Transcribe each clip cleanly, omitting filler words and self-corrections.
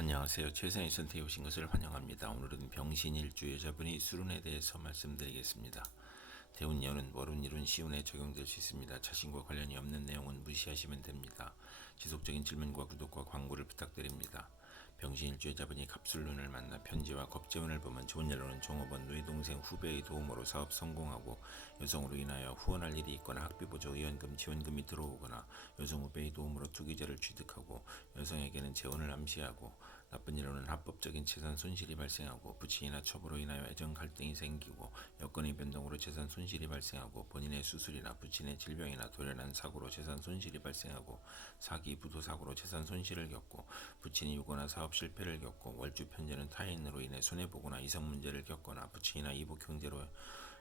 안녕하세요. 최선의 선택에 오신 것을 환영합니다. 오늘은 병신일주 여자분이 술운에 대해서 말씀드리겠습니다. 대운, 연운, 월운, 일운, 시운에 적용될 수 있습니다. 자신과 관련이 없는 내용은 무시하시면 됩니다. 지속적인 질문과 구독과 광고를 부탁드립니다. 병신일주 여자분이 갑술운을 만나 편지와 겁재운을 보면 좋은 일로는 종업원, 누이동생, 후배의 도움으로 사업 성공하고 여성으로 인하여 후원할 일이 있거나 학비보조, 의원금, 지원금이 들어오거나 여성 후배의 도움으로 투기자를 취득하고 여성에게는 재혼을 암시하고 나쁜 일로는 합법적인 재산 손실이 발생하고 부친이나 첩으로 인하여 애정 갈등이 생기고 여건의 변동으로 재산 손실이 발생하고 본인의 수술이나 부친의 질병이나 돌연한 사고로 재산 손실이 발생하고 사기, 부도 사고로 재산 손실을 겪고 부친이 유고나 사업 실패를 겪고 월주 편제는 타인으로 인해 손해보거나 이성 문제를 겪거나 부친이나 이복 형제로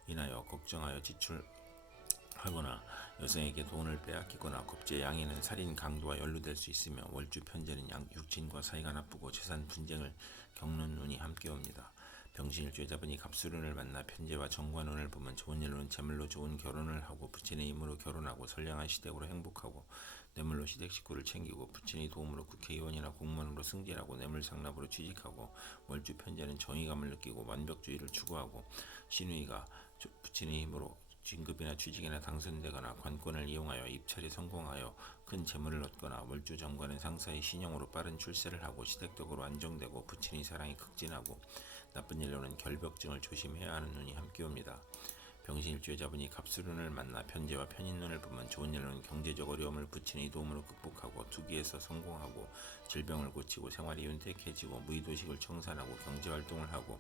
인하여 걱정하여 지출하거나 여성에게 돈을 빼앗기거나 겁제 양에는 살인, 강도와 연루될 수 있으며 월주 편제는 육친과 사이가 나쁘고 재산 분쟁을 겪는 운이 함께 옵니다. 병신일주 여자분이 갑술운을 만나 편제와 정관운을 보면 좋은 일로는 재물로 좋은 결혼을 하고 부친의 힘으로 결혼하고 선량한 시댁으로 행복하고 뇌물로 시댁 식구를 챙기고 부친의 도움으로 국회의원이나 공무원으로 승진하고 뇌물 상납으로 취직하고 월주 편제는 정의감을 느끼고 완벽주의를 추구하고 신우이가 부친의 힘으로 진급이나 취직이나 당선되거나 관권을 이용하여 입찰에 성공하여 큰 재물을 얻거나 월주 정관은 상사의 신용으로 빠른 출세를 하고 시댁덕으로 안정되고 부친의 사랑이 극진하고 나쁜 일로는 결벽증을 조심해야 하는 운이 함께 옵니다. 병신일주 여자분이 갑술운을 만나 편제와 편인운을 보면 좋은 일로는 경제적 어려움을 부친의 도움으로 극복하고 투기에서 성공하고 질병을 고치고 생활이 윤택해지고 무의도식을 청산하고 경제활동을 하고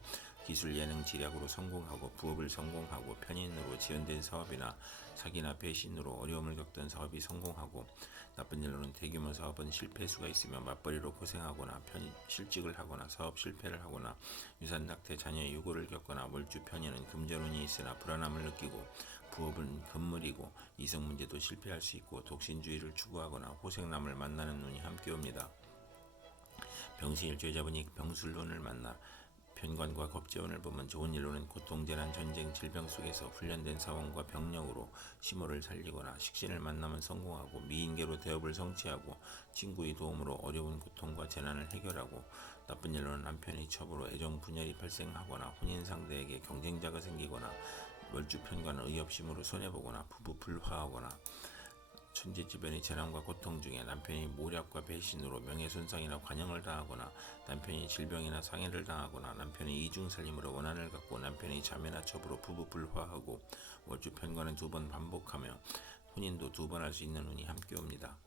기술 예능 지략으로 성공하고 부업을 성공하고 편인으로 지연된 사업이나 사기나 배신으로 어려움을 겪던 사업이 성공하고 나쁜 일로는 대규모 사업은 실패수가 있으며 맞벌이로 고생하거나 실직을 하거나 사업 실패를 하거나 유산 낙태, 자녀의 유고를 겪거나 월주 편인은 금전운이 있으나 불안함을 느끼고 부업은 금물이고 이성 문제도 실패할 수 있고 독신주의를 추구하거나 호생남을 만나는 운이 함께 옵니다. 병신일주 여자분이 병술운을 만나 편관과 겁재운을 보면 좋은 일로는 고통, 재난, 전쟁, 질병 속에서 훈련된 사원과 병력으로 시모를 살리거나 식신을 만나면 성공하고 미인계로 대업을 성취하고 친구의 도움으로 어려운 고통과 재난을 해결하고 나쁜 일로는 남편의 첩으로 애정 분열이 발생하거나 혼인 상대에게 경쟁자가 생기거나 월주 편관 의협심으로 손해보거나 부부 불화하거나 천재지변의 재난과 고통 중에 남편이 모략과 배신으로 명예손상이나 관형을 당하거나 남편이 질병이나 상해를 당하거나 남편이 이중살림으로 원한을 갖고 남편이 자매나 첩으로 부부 불화하고 월주 편관은 2번 반복하며 혼인도 2번 할 수 있는 운이 함께 옵니다.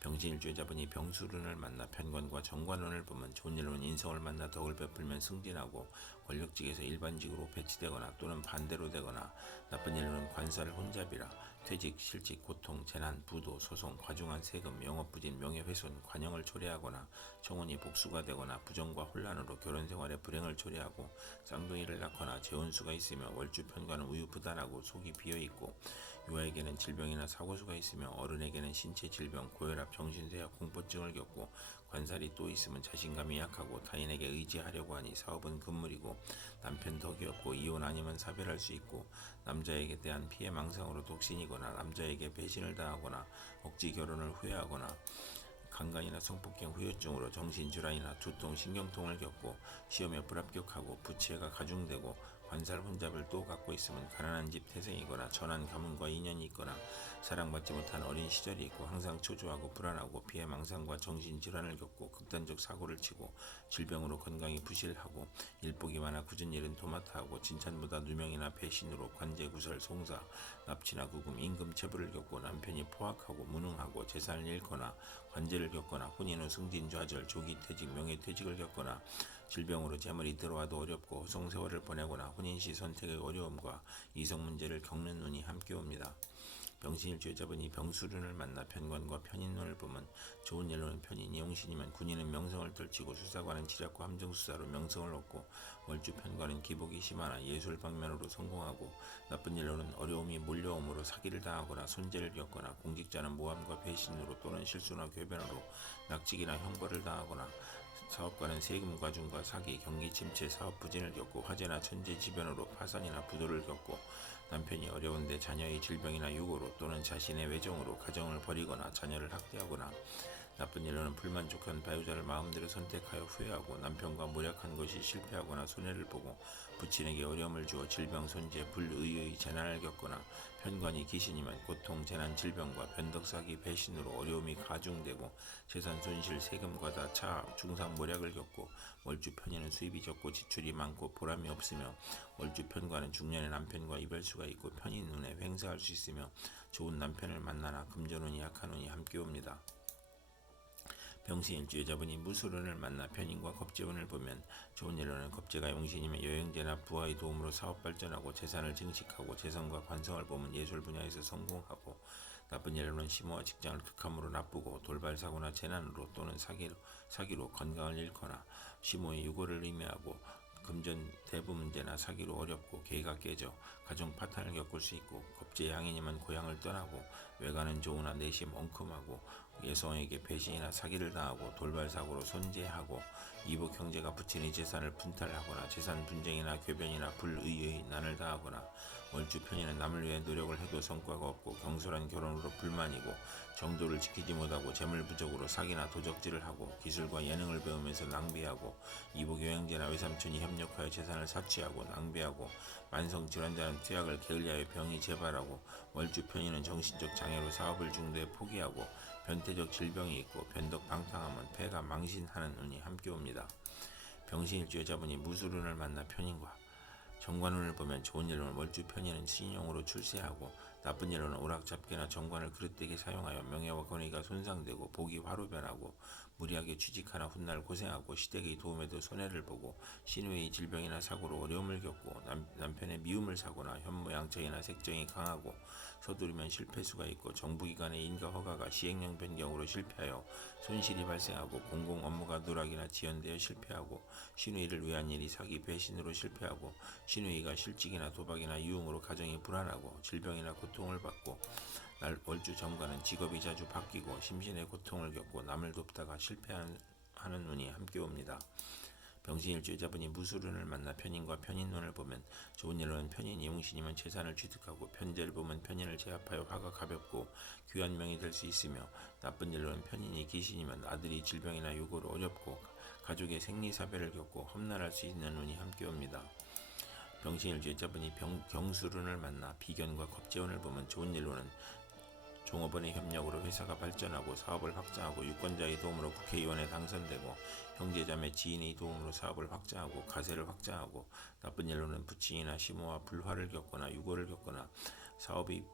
병신일주 여자분이 병술운을 만나 편관과 정관운을 보면 좋은 일로는 인성을 만나 덕을 베풀면 승진하고 권력직에서 일반직으로 배치되거나 또는 반대로 되거나 나쁜 일로는 관사를 혼잡이라 퇴직, 실직, 고통, 재난, 부도, 소송, 과중한 세금, 영업부진, 명예훼손, 관형을 초래하거나 청혼이 복수가 되거나 부정과 혼란으로 결혼생활에 불행을 초래하고 쌍둥이를 낳거나 재혼수가 있으며 월주 편관은 우유부단하고 속이 비어있고 유아에게는 질병이나 사고수가 있으며 어른에게는 신체 질병, 고혈압, 정신쇠약, 공포증을 겪고 관살이 또 있으면 자신감이 약하고 타인에게 의지하려고 하니 사업은 금물이고 남편 덕이 없고 이혼 아니면 사별할 수 있고 남자에게 대한 피해 망상으로 독신이거나 남자에게 배신을 당하거나 억지 결혼을 후회하거나 강간이나 성폭행 후유증으로 정신질환이나 두통, 신경통을 겪고 시험에 불합격하고 부채가 가중되고 관살 혼잡을 또 갖고 있으면 가난한 집 태생이거나 전한 가문과 인연이 있거나 사랑받지 못한 어린 시절이 있고 항상 초조하고 불안하고 피해 망상과 정신질환을 겪고 극단적 사고를 치고 질병으로 건강이 부실하고 일복이 많아 굳은 일은 도맡아 하고 진찬보다 누명이나 배신으로 관제구설, 송사, 납치나 구금, 임금 체불을 겪고 남편이 포악하고 무능하고 재산을 잃거나 관제를 겪거나 혼인 후 승진 좌절, 조기 퇴직, 명예퇴직을 겪거나 질병으로 재물이 들어와도 어렵고 호송세월을 보내거나 혼인시 선택의 어려움과 이성 문제를 겪는 운이 함께 옵니다. 병신일주 여자분이 병술운을 만나 편관과 편인운을 보면 좋은 일로는 편인이 용신이면 군인은 명성을 떨치고 수사관은 지략과 함정수사로 명성을 얻고 월주 편관은 기복이 심하나 예술 방면으로 성공하고 나쁜 일로는 어려움이 몰려옴으로 사기를 당하거나 손재를 겪거나 공직자는 모함과 배신으로 또는 실수나 궤변으로 낙직이나 형벌을 당하거나 사업가는 세금 과중과 사기, 경기 침체, 사업 부진을 겪고 화재나 천재지변으로 파산이나 부도를 겪고 남편이 어려운데 자녀의 질병이나 유고로 또는 자신의 외정으로 가정을 버리거나 자녀를 학대하거나 나쁜 일로는 불만족한 배우자를 마음대로 선택하여 후회하고 남편과 모략한 것이 실패하거나 손해를 보고 부친에게 어려움을 주어 질병, 손재, 불의의 재난을 겪거나 편관이 귀신이면 고통, 재난, 질병과 변덕사기, 배신으로 어려움이 가중되고 재산 손실, 세금 과다, 차, 중상 모략을 겪고 월주 편인은 수입이 적고 지출이 많고 보람이 없으며 월주 편관은 중년의 남편과 이별수가 있고 편인 눈에 횡사할 수 있으며 좋은 남편을 만나나 금전운이 약한 운이 함께 옵니다. 병신일주 여자분이 무술운을 만나 편인과 겁재운을 보면 좋은 일로는 겁재가 용신이며 여행제나 부하의 도움으로 사업 발전하고 재산을 증식하고 재성과 관성을 보면 예술 분야에서 성공하고 나쁜 일로는 심호와 직장을 극함으로 나쁘고 돌발사고나 재난으로 또는 사기로 건강을 잃거나 심호의 유고를 의미하고 금전 대부 문제나 사기로 어렵고 계가 깨져 가정 파탄을 겪을 수 있고 겁재 양인이면 고향을 떠나고 외가는 좋으나 내심 엉큼하고 예성에게 배신이나 사기를 당하고 돌발사고로 손재하고 이복 형제가 부친의 재산을 분탈하거나 재산 분쟁이나 궤변이나 불의의 난을 당하거나 월주 편인은 남을 위해 노력을 해도 성과가 없고 경솔한 결혼으로 불만이고 정도를 지키지 못하고 재물 부족으로 사기나 도적질을 하고 기술과 예능을 배우면서 낭비하고 이복 여행제나 외삼촌이 협력하여 재산을 사취하고 낭비하고 만성 질환자는 투약을 게을리하여 병이 재발하고 월주 편인은 정신적 장애로 사업을 중도에 포기하고 변태적 질병이 있고 변덕 방탕하면 폐가 망신하는 운이 함께 옵니다. 병신일주 여자분이 무술운을 만나 편인과 정관운을 보면 좋은 일로는 월주 편인은 신용으로 출세하고 나쁜 일로는 오락잡기나 정관을 그릇되게 사용하여 명예와 권위가 손상되고 복이 화로 변하고 무리하게 취직하나 훗날 고생하고 시댁의 도움에도 손해를 보고 신우의 질병이나 사고로 어려움을 겪고 남편의 미움을 사거나 현모양처이나 색정이 강하고 서두르면 실패수가 있고 정부기관의 인가 허가가 시행령 변경으로 실패하여 손실이 발생하고 공공 업무가 누락이나 지연되어 실패하고 신우이를 위한 일이 사기 배신으로 실패하고 신우이가 실직이나 도박이나 유흥으로 가정이 불안하고 질병이나 고통을 받고 월주 정관은 직업이 자주 바뀌고 심신의 고통을 겪고 남을 돕다가 실패하는 운이 함께 옵니다. 병신일주 여자분이 무술운을 만나 편인과 편인운을 보면 좋은 일로는 편인이 용신이면 재산을 취득하고 편재를 보면 편인을 제압하여 화가 가볍고 귀한 명이 될 수 있으며 나쁜 일로는 편인이 귀신이면 아들이 질병이나 유고로 어렵고 가족의 생리사별을 겪고 험난할 수 있는 운이 함께 옵니다. 병신일주 여자분이 경술운을 만나 비견과 겁재운을 보면 좋은 일로는 종업원의 협력으로 회사가 발전하고 사업을 확장하고 유권자의 도움으로 국회의원에 당선되고 형제자매 지인의 도움으로 사업을 확장하고 가세를 확장하고 나쁜 일로는 부친이나 시모와 불화를 겪거나 유고를 겪거나 사업이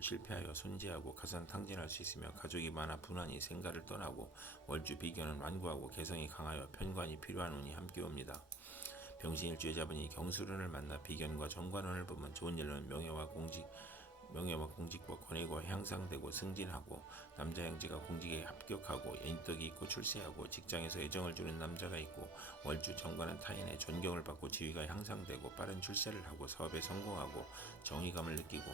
실패하여 손재하고 가산탕진할 수 있으며 가족이 많아 분한이 생가를 떠나고 월주 비견은 완고하고 개성이 강하여 편관이 필요한 운이 함께 옵니다. 병신일주 여자분이 경술운을 만나 비견과 정관운을 보면 좋은 일로는 명예와 공직과 권위가 향상되고 승진하고 남자 형제가 공직에 합격하고 인덕이 있고 출세하고 직장에서 애정을 주는 남자가 있고 월주 정관은 타인의 존경을 받고 지위가 향상되고 빠른 출세를 하고 사업에 성공하고 정의감을 느끼고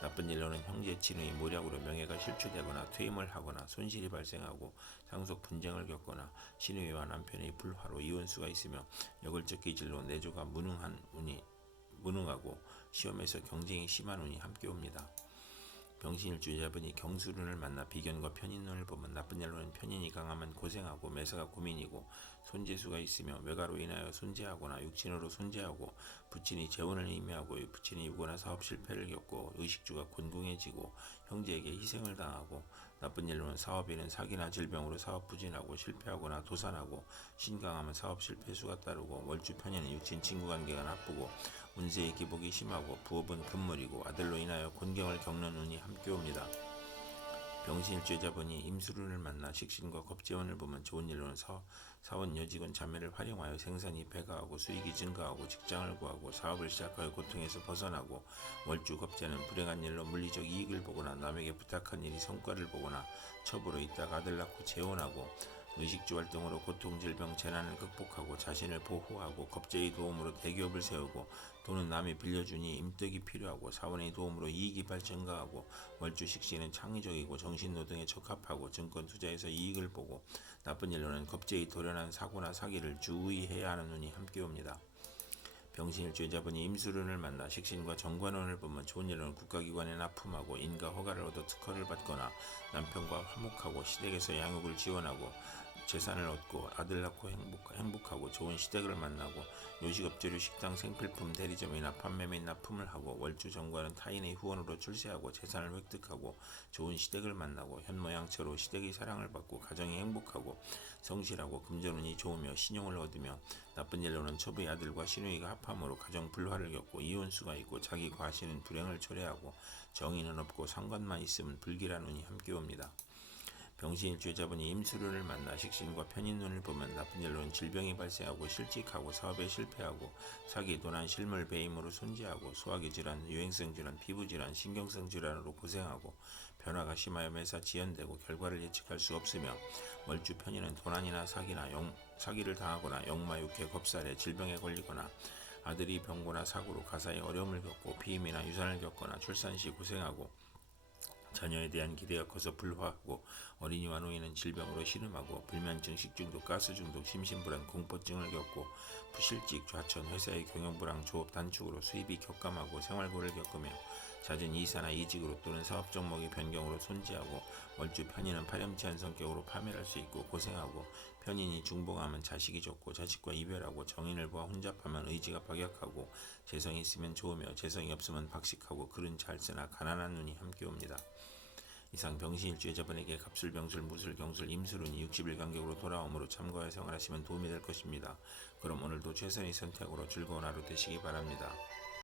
나쁜 일로는 형제 친의 모략으로 명예가 실추되거나 퇴임을 하거나 손실이 발생하고 상속 분쟁을 겪거나 신우이와 남편의 불화로 이혼수가 있으며 여글적 기질로 내조가 무능하고 시험에서 경쟁이 심한 운이 함께 옵니다. 병신일주 여자분이 경술운을 만나 비견과 편인운을 보면 나쁜 일로는 편인이 강하면 고생하고 매사가 고민이고 손재수가 있으며 외가로 인하여 손재하거나 육친으로 손재하고 부친이 재혼을 의미하고 부친이 유고나 사업 실패를 겪고 의식주가 곤궁해지고 형제에게 희생을 당하고 나쁜 일로는 사업인은 사기나 질병으로 사업 부진하고 실패하거나 도산하고 신강하면 사업 실패수가 따르고 월주 편인은 육친 친구관계가 나쁘고 운세의 기복이 심하고 부업은 금물이고 아들로 인하여 곤경을 겪는 운이 함께 옵니다. 병신일주 여자분이 임술운을 만나 식신과 겁재운을 보면 좋은 일로는 사원 여직원 자매를 활용하여 생산이 배가하고 수익이 증가하고 직장을 구하고 사업을 시작하여 고통에서 벗어나고 월주 겁재는 불행한 일로 물리적 이익을 보거나 남에게 부탁한 일이 성과를 보거나 첩으로 있다가 아들 낳고 재혼하고 의식주 활동으로 고통, 질병, 재난을 극복하고 자신을 보호하고 겁재의 도움으로 대기업을 세우고 돈은 남이 빌려주니 임덕이 필요하고 사원의 도움으로 이익이 발전가하고 월주 식신은 창의적이고 정신노동에 적합하고 증권 투자에서 이익을 보고 나쁜 일로는 겁재의 도련한 사고나 사기를 주의해야 하는 운이 함께 옵니다. 병신일주의자분이 임수론을 만나 식신과 정관원을 보면 좋은 일은 국가기관에 납품하고 인가 허가를 얻어 특허를 받거나 남편과 화목하고 시댁에서 양육을 지원하고 재산을 얻고 아들 낳고 행복하고 좋은 시댁을 만나고 요식업재료 식당 생필품 대리점이나 판매 및 납품을 하고 월주 정관은 타인의 후원으로 출세하고 재산을 획득하고 좋은 시댁을 만나고 현모양처로 시댁의 사랑을 받고 가정이 행복하고 성실하고 금전운이 좋으며 신용을 얻으며 나쁜 일로는 첩의 아들과 시누이가 합함으로 가정 불화를 겪고 이혼수가 있고 자기 과신은 불행을 초래하고 정의는 없고 상관만 있으면 불길한 운이 함께 옵니다. 병신일주의자분이 임수론을 만나 식신과 편인운을 보면 나쁜 일로는 질병이 발생하고 실직하고 사업에 실패하고 사기, 도난, 실물, 배임으로 손재하고 소화기 질환, 유행성 질환, 피부 질환, 신경성 질환으로 고생하고 변화가 심하여 매사 지연되고 결과를 예측할 수 없으며 월주 편인은 도난이나 사기를 당하거나 역마, 육해, 겁살에 질병에 걸리거나 아들이 병고나 사고로 가사에 어려움을 겪고 피임이나 유산을 겪거나 출산 시 고생하고 자녀에 대한 기대가 커서 불화하고 어린이와 노인은 질병으로 신음하고 불면증, 식중독, 가스중독, 심신불안, 공포증을 겪고 부실직, 좌천, 회사의 경영불황, 조업 단축으로 수입이 격감하고 생활고를 겪으며 잦은 이사나 이직으로 또는 사업 종목의 변경으로 손재하고 월주 편인은 파렴치한 성격으로 파멸할 수 있고 고생하고 편인이 중봉하면 자식이 좋고 자식과 이별하고 정인을 보아 혼잡하면 의지가 박약하고 재성이 있으면 좋으며 재성이 없으면 박식하고 글은 잘 쓰나 가난한 눈이 함께 옵니다. 이상 병신일주의자분에게 갑술, 병술, 무술, 경술, 임술운이 60일 간격으로 돌아오므로 참고하여 생활하시면 도움이 될 것입니다. 그럼 오늘도 최선의 선택으로 즐거운 하루 되시기 바랍니다.